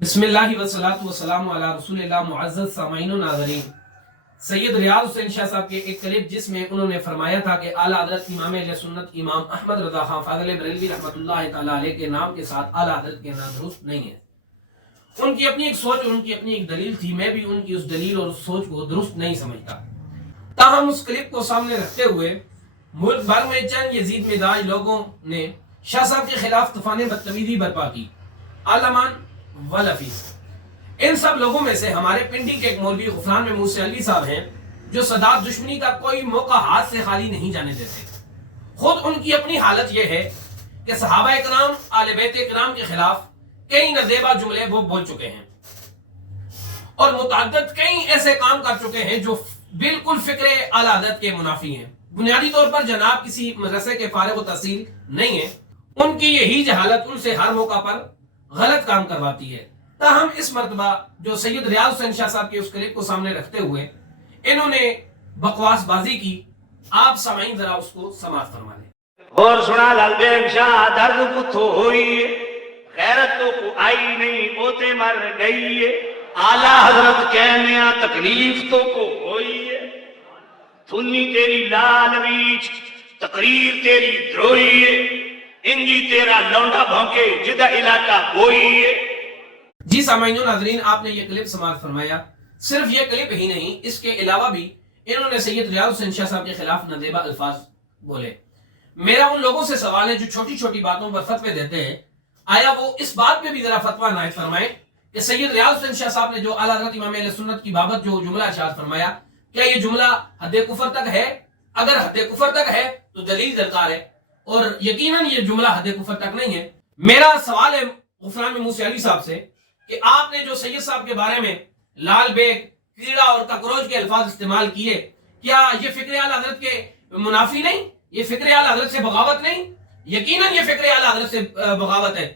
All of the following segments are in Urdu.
بسم اللہ والصلاۃ والسلام علی رسول اللہ. معزز سامعین و ناظرین، سید ریاض حسین شاہ صاحب کے ایک کلپ جس میں انہوں نے فرمایا تھا کہ اعلیٰ حضرت امام اہل سنت امام احمد رضا خان فاضل بریلوی رحمۃ اللہ تعالیٰ علیہ کے نام کے ساتھ اعلیٰ حضرت کے نام درست نہیں ہے. ان کی اپنی ایک سوچ اور ان کی اپنی ایک دلیل تھی. میں بھی ان کی اس دلیل اور اس سوچ کو درست نہیں سمجھتا. تاہم اس کلپ کو سامنے رکھتے ہوئے ملک بھر میں چند یزید مزاج لوگوں نے شاہ صاحب کے خلاف طوفان بدتمیزی برپا کی. عالمان ولفیظ، ان سب لوگوں میں سے ہمارے پنڈی کے ایک مولوی غفران میں موسی علی صاحب ہیں جو صدات دشمنی کا کوئی موقع ہاتھ سے خالی نہیں جانے دیتے. خود ان کی اپنی حالت یہ ہے کہ صحابہ اکرام آل بیت اکرام کے خلاف کئی نازیبا جملے وہ بول چکے ہیں اور متعدد کئی ایسے کام کر چکے ہیں جو بالکل فکر اعلیٰ حضرت کے منافی ہیں. بنیادی طور پر جناب کسی مدرسے کے فارغ و تحصیل نہیں ہیں. ان کی یہی جہالت ان سے ہر موقع پر غلط کام کرواتی ہے. تاہم اس مرتبہ جو سید ریاض حسین شاہ صاحب کے اس کلپ کو سامنے رکھتے ہوئے انہوں نے بکواس بازی کی. آپ سامعین ذرا اس کو سماعت فرما لیں. اور سنا لال بیگ شاہ درد کتھو ہوئی غیرت تو کو آئی نہیں اوتے مر گئی ہے. اعلیٰ حضرت کہنے تکلیف تو کو ہوئی ہے. سنی تیری لال ویچ تقریر تیری دروئی ہے. انجی تیرا لونڈا بھونکے جدہ علاقہ ہوئی ہے. جی سامعین و ناظرین، آپ نے یہ کلپ سماعت فرمایا. صرف یہ کلپ ہی نہیں، اس کے علاوہ بھی انہوں نے سید ریاض حسین شاہ صاحب کے خلاف نازیبا الفاظ بولے. میرا ان لوگوں سے سوال ہے جو چھوٹی چھوٹی باتوں پر فتوے دیتے ہیں، آیا وہ اس بات پہ بھی ذرا فتویٰ عنایت فرمائیں کہ سید ریاض حسین شاہ صاحب نے جو اعلیٰ حضرت امام اہل سنت کی بابت جو جملہ ارشاد فرمایا، کیا یہ جملہ حد کفر تک ہے؟ اگر حد کفر تک ہے تو دلیل درکار ہے، اور یقیناً یہ جملہ حد کفر تک نہیں ہے. میرا سوال ہے غفران میں موسی علی صاحب سے کہ آپ نے جو سید صاحب کے بارے میں لال بیگ، کیڑا اور ککروچ کے الفاظ استعمال کیے، کیا یہ فکر اعلیٰ حضرت کے منافی نہیں؟ یہ فکر اعلیٰ حضرت سے بغاوت نہیں؟ یقیناً یہ فکر اعلیٰ حضرت سے بغاوت ہے.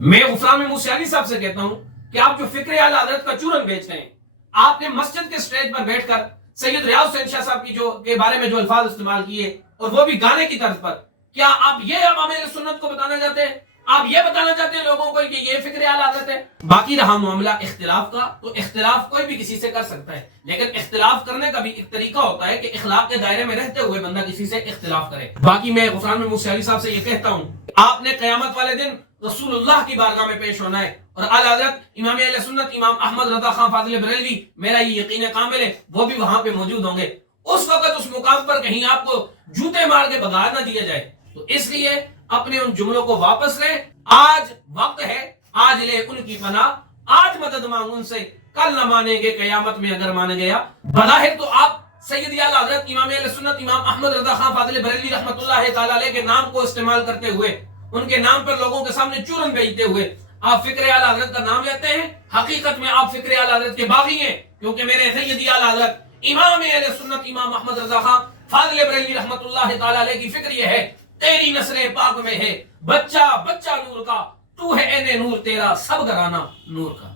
میں غفران میں موسی علی صاحب سے کہتا ہوں کہ آپ جو فکر اعلیٰ حضرت کا چورن بیچ رہے ہیں، آپ نے مسجد کے سٹیج پر بیٹھ کر سید ریاض حسین شاہ صاحب کی کے بارے میں جو الفاظ استعمال کیے اور وہ بھی گانے کی طرز پر، کیا آپ یہ امام اہل سنت کو بتانا چاہتے ہیں؟ آپ یہ بتانا چاہتے ہیں لوگوں کو کہ یہ فکر اعلیٰ حضرت ہے؟ باقی رہا معاملہ اختلاف کا، تو اختلاف کوئی بھی کسی سے کر سکتا ہے، لیکن اختلاف کرنے کا بھی ایک طریقہ ہوتا ہے کہ اخلاق کے دائرے میں رہتے ہوئے بندہ کسی سے اختلاف کرے. باقی میں غفران میں موسی علی صاحب سے یہ کہتا ہوں، آپ نے قیامت والے دن رسول اللہ کی بارگاہ میں پیش ہونا ہے، اور اعلیٰ حضرت امام اہل سنت امام احمد رضا خان فاضل بریلوی، میرا یہ یقین کامل ہے، وہ بھی وہاں پہ موجود ہوں گے. اس وقت اس مقام پر کہیں آپ کو جوتے مار کے بگا نہ دیا جائے. تو اس لیے اپنے ان جملوں کو واپس لیں. آج وقت ہے، آج لے ان کی پناہ، آج مدد مانگ ان سے، کل نہ مانیں گے قیامت میں اگر مان گیا. بظاہر تو آپ سید اعلیٰ حضرت امام اہل سنت امام احمد رضا خان فاضل بریلوی رحمۃ اللہ تعالیٰ علیہ کے نام کو استعمال کرتے ہوئے، ان کے نام پر لوگوں کے سامنے چورن بیچتے ہوئے آپ فکر اعلیٰ حضرت کا نام لیتے ہیں. حقیقت میں آپ فکر اعلیٰ حضرت کے باغی ہیں، کیونکہ میرے سید اعلیٰ حضرت امام اہل سنت امام احمد رضا خان فاضل بریلوی رحمۃ اللہ تعالیٰ علیہ کی فکر یہ ہے، تیری نسل پاک میں ہے بچہ بچہ نور کا، تو ہے عین نور تیرا سب گھرانہ نور کا.